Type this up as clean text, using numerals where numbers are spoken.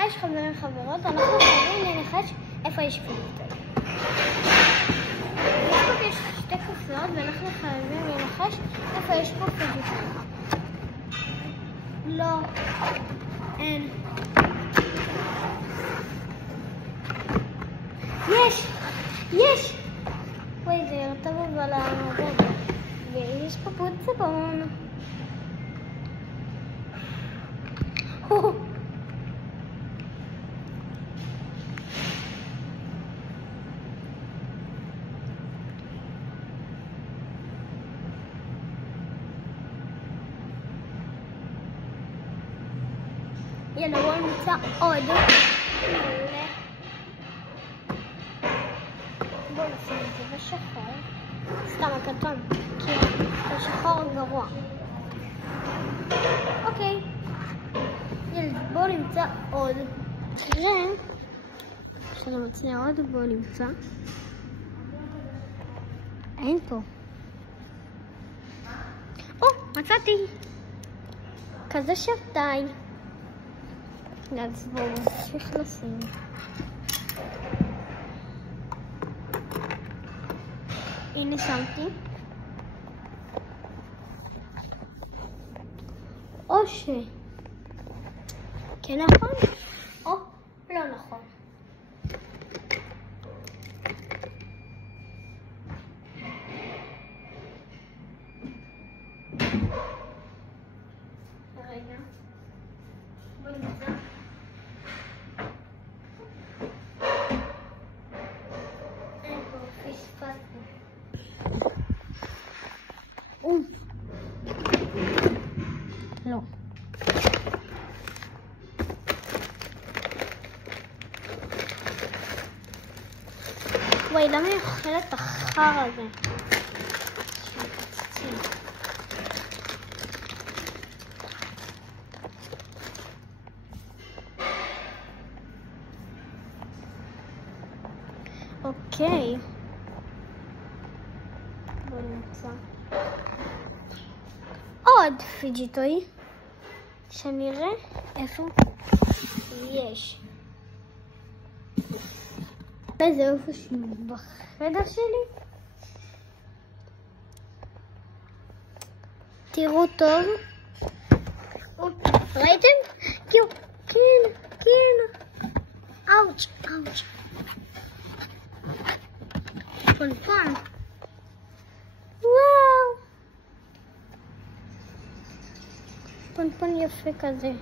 נחש חברים חברות, אנחנו חייבים לנחש איפה יש פיליטון. יש שתי כפלות ואנחנו חייבים לנחש איפה יש פה פיליטון. לא, אין. יש! וואי, זה ירטב אבל המעבוד. ויש פה פוצבון. יאללה, בואו נמצא עוד. בואו נשים את זה בשחור. סתם הכתום, כי השחור גרוע. אוקיי. יאללה, בואו נמצא עוד. תראה. יש לנו מצנע עוד, בואו נמצא. אין פה. מצאתי. כזה שבתאי. אז בואו נמשיך לשים. הנה שמתי. או ש... כן נכון? או לא נכון. רגע. בוא נמצא. לא. וואי, למה היא אוכלת את החר הזה? אוקיי. בוא נמצא. עוד פיג'יטוי. שנראה איפה יש. וזה איפה בחדר שלי. תראו טוב. ראיתם? כן. אאוץ'. פונפון. וואו. פונפון יפה כזה.